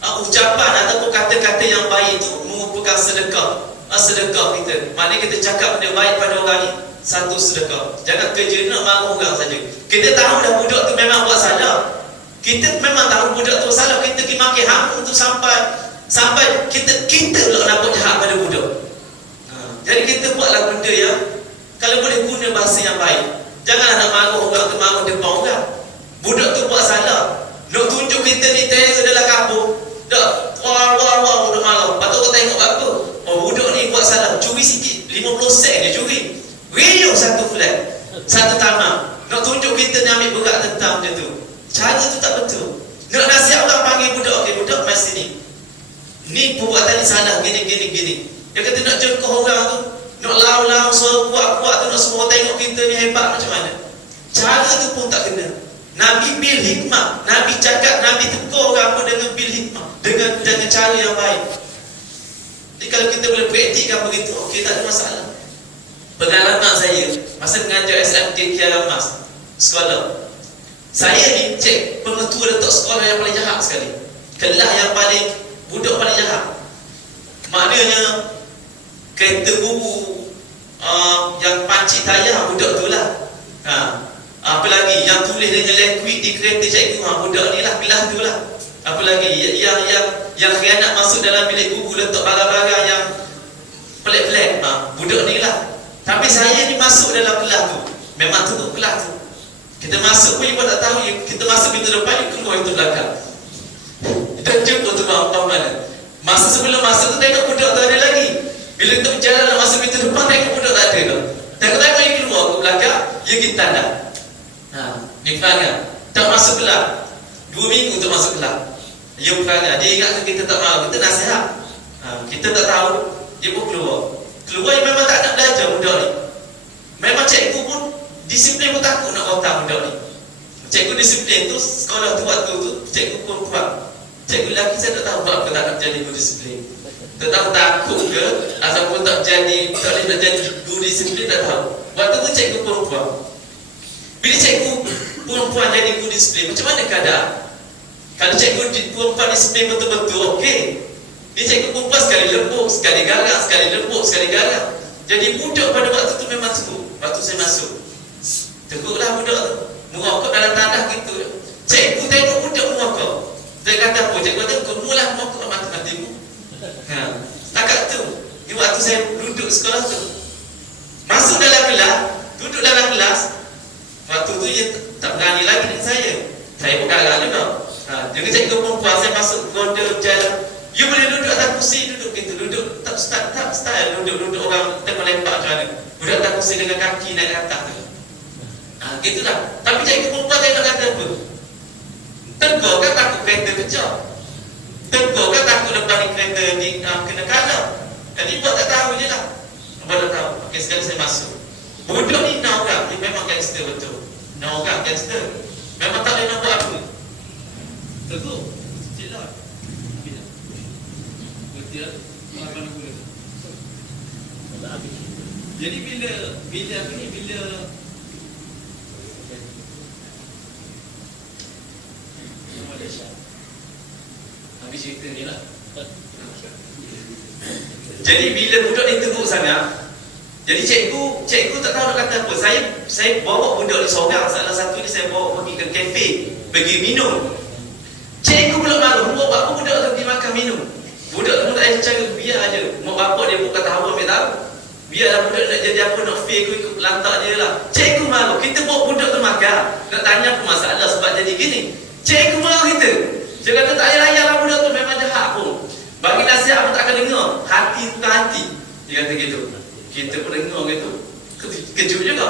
Ucapan ataupun kata-kata yang baik itu merupakan sedekah. Sedekah kita. Maknanya kita cakap benda baik pada orang ni, satu sedekah. Jangan kerja nak marah orang saja. Kita tahu dah budak tu memang buat salah. Kita memang tahu budak tu salah, kita pergi makin hampir tu sampai kita pula nak buat jahat pada budak. Jadi kita buatlah benda yang kalau boleh guna bahasa yang baik. Janganlah nak marah orang tu, marah depan orang. Budak tu buat salah, nak tunjuk kita ni terror dalam kampung. Dah wah budak marah. Lepas tu orang tengok apa? Oh, budak ni buat salah, curi sikit, 50 sen dia curi. Riuh satu flat, satu tamak. Nak tunjuk kita ni ambil berat tentang benda tu. Cara tu tak betul. Nak nasihat orang panggil budak, okey budak mai sini. Ni perbuatan ni salah, gini. Dia kata nak jengkau orang tu, nak lau suara kuat-kuat tu, nak semua tengok kita ni hebat macam mana. Cara tu pun tak kena. Nabi bil hikmah. Nabi cakap, Nabi tegur orang pun dengan bil hikmah, dengan cara yang baik. Jadi kalau kita boleh praktikkan begitu, okey, tak ada masalah. Pengalaman saya masa mengajar SMK Kiara Mas sekolah, saya ni cek pengetua letak sekolah yang paling jahat sekali, kelas yang paling budak paling jahat. Maknanya kereta guru yang pancik tayar budak tu lah. Apa lagi yang tulis dengan liquid di kereta cikgu, budak ni lah, pilah tu lah. Apa lagi yang khianat masuk dalam bilik guru letak barang-barang yang pelik-pelik, budak ni lah. Tapi saya ni masuk dalam kelas tu, memang tutup kelas tu. Kita masuk pun ibu tak tahu, kita masuk pintu depan, keluar pintu belakang. Kita jumpa tu apa mana. Masa sebelum masuk tu tengok budak tu ada lagi. Bila kita berjalan nak masuk pintu depan, tengok budak tak ada tu. Tengok yang keluar ke belakang, ya kita dah. Ni perangai. Tak masuk kelas. 2 minggu tak masuk kelas. Ya perangai. Dia ingatkan kita tak mahu, kita nasihat. Kita tak tahu, dia pun keluar. Keluar yang memang tak nak belajar budak ni. Memang cikgu pun disiplin pun takut nak otak budak ni. Cikgu disiplin tu, sekolah tu waktu tu, cikgu pun kuat. Cikgu lelaki saya tak tahu apa tak nak jadi guru disiplin. Tak tahu takut ke, ataupun tak jadi, tak boleh nak jadi guru disiplin, tak tahu. Waktu tu cikgu perempuan. Bila cikgu perempuan jadi guru disiplin, macam mana keadaan? Kalau cikgu perempuan disiplin betul-betul, okey. Dia cikgu perempuan sekali lembut, sekali garang, sekali lembut, sekali garang. Jadi budak pada waktu tu memang teruk. Waktu saya masuk, teruklah budak tu, merokok dalam tanah gitu. Cikgu tengok budak merokok. Dia kata apa? Cikgu kata, kemulah merokok mati-matimu. Setakat tu, di waktu saya duduk sekolah tu, masuk dalam kelas, duduk dalam kelas. Waktu tu dia tak berani lagi dengan saya. Saya pun kalah juga. Jadi cikgu perempuan, saya masuk ronda berjalan. You boleh duduk atas kursi, duduk gitu, duduk tak style, duduk orang tengok lempak macam mana. Duduk atas kursi dengan kaki naik ke atas tu. Gitulah. Tapi cikgu perempuan saya nak kata apa? Tegur kan takut kereta kejar. Tegur kan takut lepas ni kereta ni kena kalah. Jadi buat tak tahu je lah. Buat tak tahu. Okey, sekali saya masuk. Budak ni nak orang, dia memang gangster betul. Nak orang gangster. Memang tak boleh nak buat apa. Tegur. Jelas. Jadi bila apa ni, bila habis cerita ni lah. Jadi bila budak ni teruk sangat, jadi cikgu tak tahu nak kata apa. Saya bawa budak ni seorang, salah satu ni saya bawa pergi ke kafe, pergi minum. Cikgu pula malu, buat apa budak tu pergi makan minum. Budak tu tak ada cara, biar aja. Mak bapak dia bukan tahu ambil tahu. Biarlah budak nak jadi apa, nak fake ikut lantak dia lah. Cikgu malu, kita bawa budak tu makan, nak tanya apa masalah sebab jadi gini. Cikgu malu kita. Dia kata tak payah layan lah budak tu, memang jahat. Bagi nasihat pun tak akan dengar. Hati bukan hati. Dia kata gitu. Kita pun dengar gitu. Kejut juga.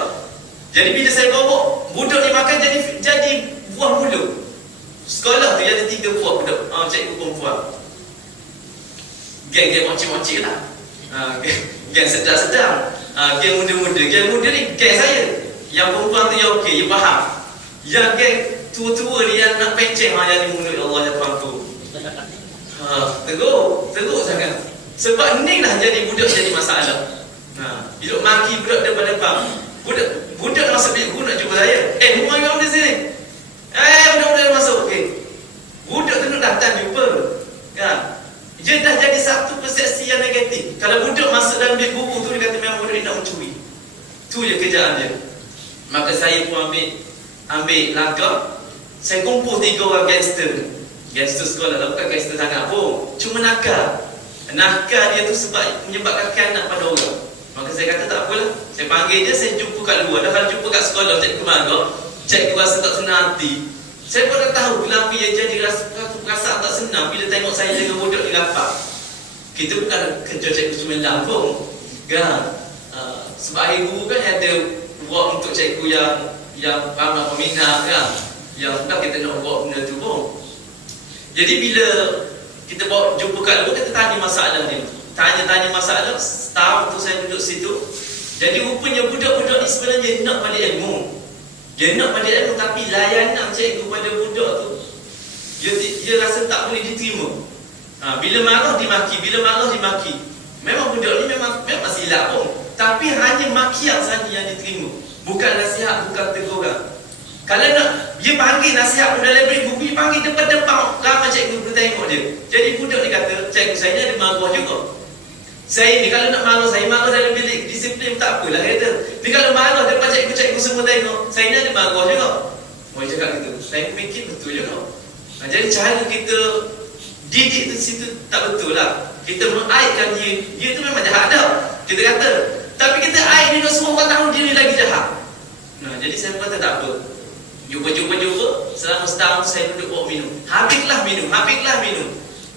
Jadi bila saya bawa budak ni makan jadi buah mulut. Sekolah tu ada 3 buah budak cikgu perempuan. Geng-geng moncik-moncik lah. Geng sedang-sedang. Geng muda-muda. Geng muda ni geng saya. Yang perempuan tu yang okey, yang faham. Yang geng tua-tua ni yang nak penceng yang ni mulut Allah ya Tuhan tu. Teruk sangat. Sebab ni lah jadi budak jadi masalah. Bila maki budak depan-depan. Budak masuk bilik guru nak jumpa saya. Rumah yang di sini. Budak-budak masuk. Okey. Budak tu nak datang jumpa. Kan? Dia dah jadi satu persepsi yang negatif. Kalau budak masuk dalam bilik guru tu, dia kata memang budak ni nak mencuri. Tu je kerjaan dia. Maka saya pun ambil langkah. Saya kumpul 3 orang gangster. Gangster sekolah lah, bukan gangster sangat pun. Cuma nakal. Nakal dia tu sebab menyebabkan khianat pada orang. Maka saya kata tak apalah. Saya panggil dia, saya jumpa kat luar. Dah kalau jumpa kat sekolah, cikgu marah, cikgu rasa tak senang hati. Saya pun dah tahu kenapa dia jadi perasaan tak senang bila tengok saya dengan budak di lapak. Kita bukan kerja cikgu Sumenang pun. Kan? Sebab air guru kan ada buat untuk cikgu yang ramai peminat kan. Yang tak kita nak buat benda tu pun. Jadi bila kita bawa jumpa kat luar, kita tanya masalah dia. Tanya masalah, setahun tu saya duduk situ. Jadi rupanya budak-budak ni sebenarnya nak pada ilmu. Dia nak pada ilmu, tapi layanan cikgu pada budak tu dia rasa tak boleh diterima. Bila marah dimaki. Memang budak ni memang silap pun. Tapi hanya makian saja yang diterima. Bukan nasihat, bukan teguran. Kalau nak dia panggil nasihat pun dalam bilik guru, dia panggil depan-depan ramai cikgu pun tengok dia. Jadi budak ni kata, cikgu saya ni ada marah juga. Saya ni kalau nak marah, saya marah dalam bilik disiplin tak apalah kata. Ni kalau marah depan cikgu-cikgu semua tengok, saya ni ada marah juga. Dia cakap gitu. Saya fikir betul juga. Jadi cara kita didik tu situ tak betul lah. Kita mengaitkan dia tu memang jahat dah. Kita kata, tapi kita ait dia semua orang tahu dia ni lagi jahat. Jadi saya kata tak apa. Jumpa. Selama setahun saya duduk bawa minum. Habislah minum.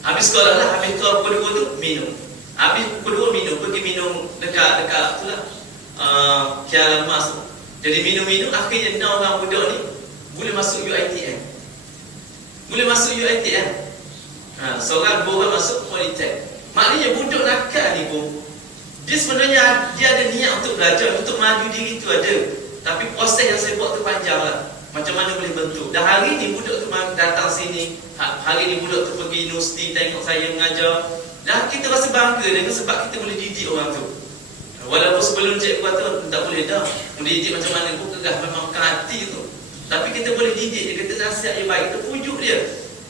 Habis sekolah lah, habis sekolah pukul 2 tu minum. Habis pukul 2 minum, pergi minum dekat tu lah. Kiara Mas. Jadi minum, akhirnya 6 orang budak ni boleh masuk UiTM. Seorang masuk Politek. Maknanya budak nakal ni pun, dia sebenarnya dia ada niat untuk belajar, untuk maju diri tu ada. Tapi proses yang saya buat tu panjang lah. Macam mana boleh bentuk. Dah hari ni budak tu datang sini. Hari ni budak tu pergi universiti tengok saya mengajar. Dah kita rasa bangga dengan sebab kita boleh didik orang tu. Walaupun sebelum cikgu kata tak boleh dah. Mendidik macam mana pun kegah memang bukan hati tu. Tapi kita boleh didik dia, kita nasihat yang baik, kita pujuk dia.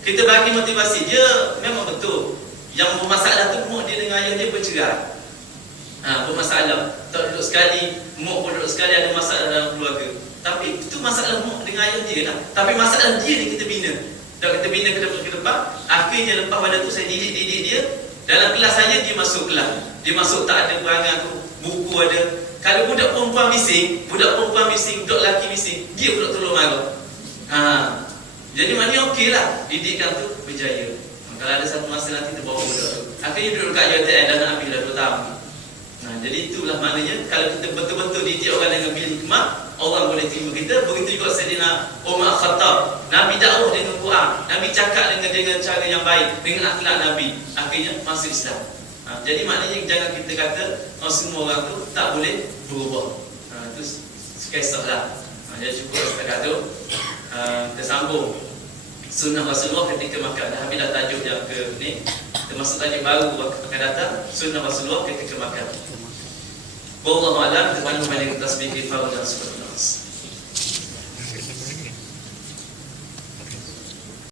Kita bagi motivasi. Dia memang betul. Yang bermasalah tu mak dia dengan ayah dia bercerai. Bermasalah. Tak duduk sekali, mak pun duduk sekali ada masalah dalam keluarga. Tapi itu masalah mak dengan ayah dia lah. Tapi masalah dia ni kita bina. Dan kita bina ke depan. Akhirnya lepas pada tu saya didik dia. Dalam kelas saja dia masuk kelas. Dia masuk tak ada perangai tu. Buku ada. Kalau budak perempuan bising, budak lelaki bising, dia pula tolong marah. Jadi maknanya okey lah. Didikan tu berjaya. Kalau ada satu masa nanti terbawa budak tu. Akhirnya duduk kat UiTM dah nak ambil dah 2 tahun. Jadi itulah maknanya kalau kita betul-betul didik orang dengan bil hikmah, orang boleh terima kita. Begitu juga Sayyidina Umar Khattab. Nabi dakwah dengan Quran. Nabi cakap dengan cara yang baik, dengan akhlak Nabi. Akhirnya masuk Islam. Jadi maknanya jangan kita kata semua orang tu tak boleh berubah. Itu kisahlah. Jadi cukup setakat tu. Kita sambung sunnah Rasulullah ketika makan. Dah habis dah tajuk yang ke ni. Termasuk tajuk baru akan datang, sunnah Rasulullah ketika makan. Wallahu a'lam. Kita bantu tasbih kifah dan subhanallah.